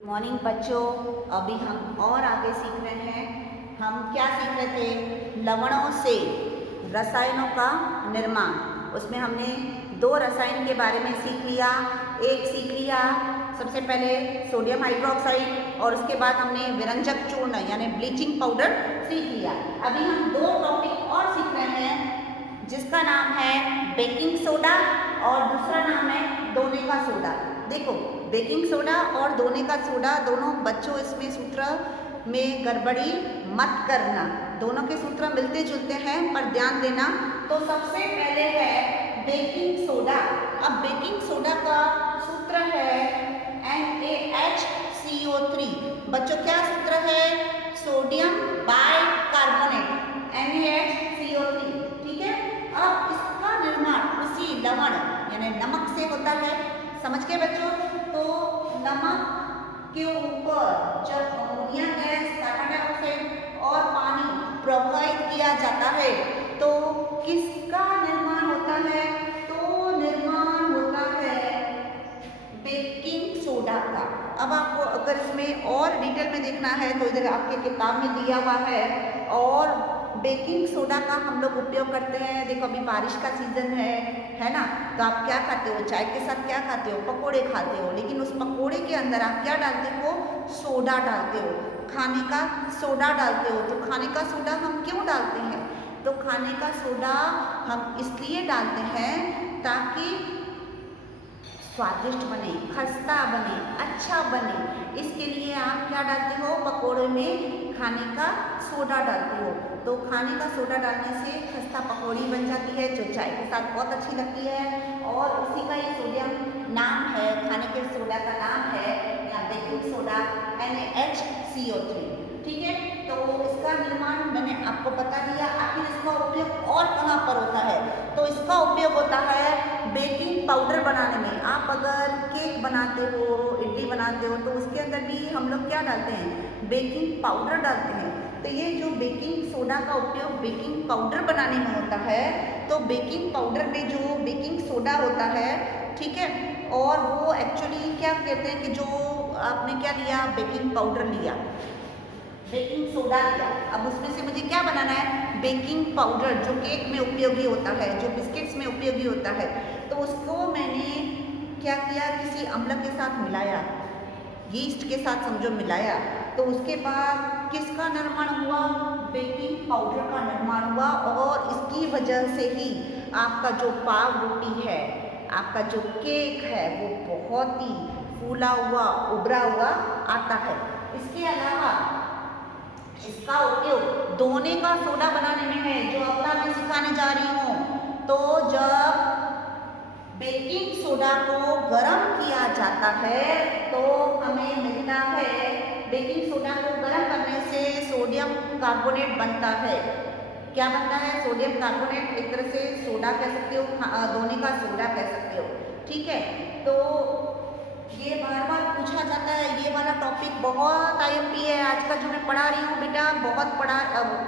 Morning बच्चों, अभी हम और आगे सीख रहे हैं। हम क्या सीख रहे थे? लवणों से रसायनों का निर्माण। उसमें हमने दो रसायन के बारे में सीख लिया। एक सीख लिया सबसे पहले सोडियम हाइड्रोक्साइड, और उसके बाद हमने विरंजक चूर्ण यानी ब्लीचिंग पाउडर सीख लिया। अभी हम दो टॉपिक और सीख रहे हैं, जिसका नाम है बेकिंग सोडा और दूसरा नाम है दोने का सोडा। देखो, बेकिंग सोडा और दोने का सोडा दोनों बच्चों, इसमें सूत्र में गड़बड़ी मत करना। दोनों के सूत्र मिलते जुलते हैं, पर ध्यान देना। तो सबसे पहले है बेकिंग सोडा। अब बेकिंग सोडा का सूत्र है NaHCO3। बच्चों क्या सूत्र है? Sodium bicarbonate, NaHCO3। ठीक है। अब इसका निर्माण उसी लवण यानी नमक से होता है। समझ के बच्चों? तो नमक के ऊपर जब अमोनिया गैस, कार्बन डाइऑक्साइड और पानी प्रवाहित किया जाता है तो किसका निर्माण होता है? तो निर्माण होता है बेकिंग सोडा का। अब आपको अगर इसमें और डिटेल में देखना है तो इधर आपके किताब में दिया हुआ है। और बेकिंग सोडा का हम लोग उपयोग करते हैं। देखो, अभी बारिश का सीजन है ना? तो आप क्या खाते हो? चाय के साथ क्या खाते हो? पकोड़े खाते हो। लेकिन उस पकोड़े के अंदर आप क्या डालते हो? सोडा डालते हो, खाने का सोडा डालते हो। तो खाने का सोडा हम क्यों डालते हैं? तो खाने का सोडा हम इसलिए डालते हैं ताकि स्वादिष्ट बने, खस्ता बने, अच्छा बने। इसके लिए आप क्या डालते हो? पकोड़े में खाने का सोडा डालते हो। तो खाने का सोडा डालने से खस्ता पकौड़ी बन जाती है, जो चाय के साथ बहुत अच्छी लगती है। और उसी का ये सोडियम नाम है, खाने के सोडा का नाम है या बेकिंग सोडा, NaHCO3। ठीक है। तो इसका निर्माण मैंने आपको बता दिया। आखिर इसका उपयोग और कहाँ पर होता है? तो इसका उपयोग होता है बेकिंग पाउडर बनाने में। आप अगर केक बनाते हो, इडली बनाते हो, तो उसके अंदर भी हम लोग क्या डालते हैं? बेकिंग पाउडर डालते हैं। तो ये जो बेकिंग सोडा का उपयोग बेकिंग पाउडर बनाने में होता है, तो बेकिंग पाउडर में जो बेकिंग सोडा होता है, ठीक है, और वो एक्चुअली क्या कहते हैं कि जो आपने क्या लिया? बेकिंग पाउडर लिया, बेकिंग सोडा लिया। अब उसमें से मुझे क्या बनाना है? बेकिंग पाउडर, जो केक में उपयोगी होता है, जो बिस्किट्स में उपयोगी होता है। तो उसको मैंने क्या किया? किसी अम्ल के साथ मिलाया, यीस्ट के साथ समझो मिलाया। तो उसके बाद किसका निर्माण हुआ? बेकिंग पाउडर का निर्माण हुआ। और इसकी वजह से ही आपका जो पाव रोटी है, आपका जो केक है, वो बहुत ही फूला हुआ, उभरा हुआ आता है। इसके अलावा इसका उपयोग दोने का सोडा बनाने में है, जो अगला मैं सिखाने जा रही हूँ। तो जब बेकिंग सोडा को गर्म किया जाता है तो हमें मिलता है, बेकिंग सोडा को गर्म करने से सोडियम कार्बोनेट बनता है। क्या बनता है? Sodium carbonate. एक तरह से सोडा कह सकते हो, दोने का सोडा कह सकते हो। ठीक है। तो ये बार बार पूछा जाता है, ये वाला टॉपिक बहुत IMP है। आज का जो मैं पढ़ा रही हूँ बेटा,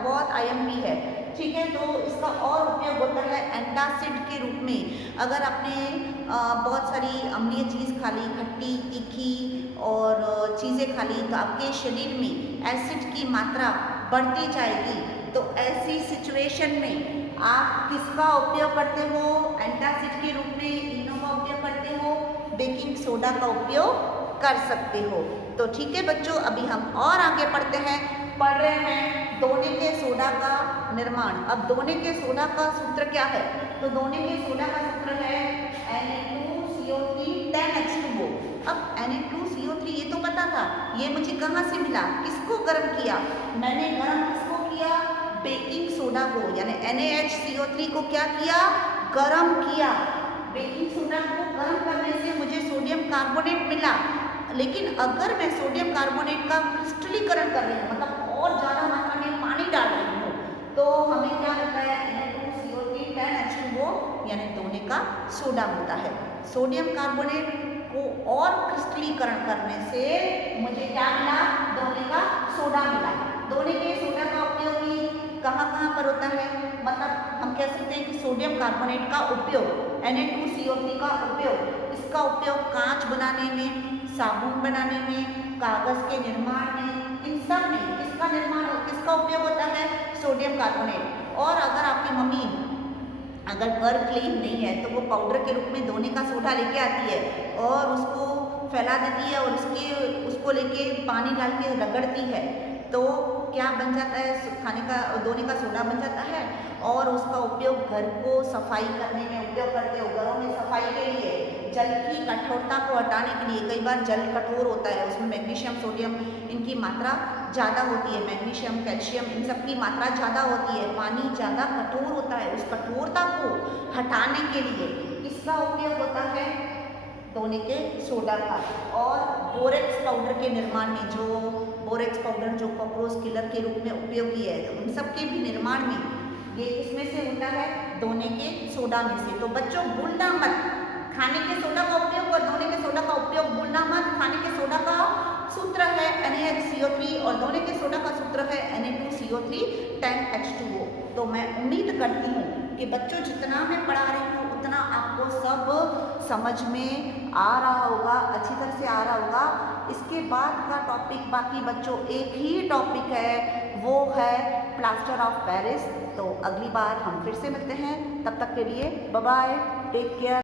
बहुत IMP है। ठीक है। तो इसका और उपयोग होता है एंटासिड के रूप में। अगर आपने बहुत सारी अम्लीय चीज़ खा ली, खट्टी तीखी और चीज़ें खा ली, तो आपके शरीर में एसिड की मात्रा बढ़ती जाएगी। तो ऐसी सिचुएशन में आप किसका उपयोग करते हो? एंटासिड के रूप में इनो का उपयोग करते हो, बेकिंग सोडा का उपयोग कर सकते हो। तो ठीक है बच्चों, अभी हम और आगे पढ़ रहे हैं दोने के सोडा का निर्माण। अब दोने के सोडा का सूत्र क्या है? तो दोने के सोडा का सूत्र है Na2CO3 10H2O। अब Na2CO3 ये तो पता था, ये मुझे कहाँ से मिला? किसको गर्म किया? मैंने गर्म किसको किया? बेकिंग सोडा को, यानी NaHCO3 को क्या किया? गर्म किया। बेकिंग सोडा को गर्म करने से मुझे सोडियम कार्बोनेट मिला। लेकिन अगर मैं सोडियम कार्बोनेट का क्रिस्टलीकरण कर रही हूँ, मतलब और ज़्यादा मात्रा में पानी डाल रही हूँ, तो हमें क्या मिलता है? Na2CO3 10H2O, यानी दोने का सोडा मिलता है। सोडियम कार्बोनेट को और क्रिस्टलीकरण करने से मुझे क्या मिला? दोने का सोडा मिला। दोने के सोडा का उपयोग कहाँ पर होता है? मतलब हम कह सकते हैं कि सोडियम कार्बोनेट का उपयोग, Na2CO3 का उपयोग, इसका उपयोग कांच बनाने में, साबुन बनाने में, कागज़ के निर्माण में, इन सब में किसका निर्माण किसका उपयोग होता है? Sodium carbonate. और अगर आपकी मम्मी अगर घर क्लीन नहीं है तो वो पाउडर के रूप में धोने का सोडा लेके आती है और उसको फैला देती है और उसको लेके पानी डाल के रगड़ती है, तो क्या बन जाता है? खाने का धोने का सोडा बन जाता है। और उसका उपयोग घर को सफाई करने में उपयोग करते हो, घरों में सफाई के लिए, जल की कठोरता को हटाने के लिए। कई बार जल कठोर होता है, उसमें मैग्नीशियम सोडियम इनकी मात्रा ज़्यादा होती है, मैग्नीशियम कैल्शियम इन सब की मात्रा ज़्यादा होती है, पानी ज़्यादा कठोर होता है, उस कठोरता को हटाने के लिए किसका उपयोग होता है? धोने के सोडा का। और बोरेक्स पाउडर के निर्माण में, जो बोरेक्स पाउडर जो कॉकरोच किलर के रूप में उपयोगी है, उन सब के भी निर्माण में ये किसमें से होता है? धोने के सोडा में से। तो बच्चों भूलना मत, खाने के सोडा का उपयोग और धोने के सोडा का उपयोग भूलना मत। खाने के सोडा का सूत्र है NaHCO3 और धोने के सोडा का सूत्र है Na2CO3 10H2O। तो मैं उम्मीद करती हूँ कि बच्चों जितना मैं पढ़ा रही हूँ उतना आपको सब समझ में आ रहा होगा, अच्छी तरह से आ रहा होगा। इसके बाद का टॉपिक बाकी बच्चों एक ही टॉपिक है, वो है प्लास्टर ऑफ पेरिस। तो अगली बार हम फिर से मिलते हैं, तब तक के लिए बाय बाय, टेक केयर।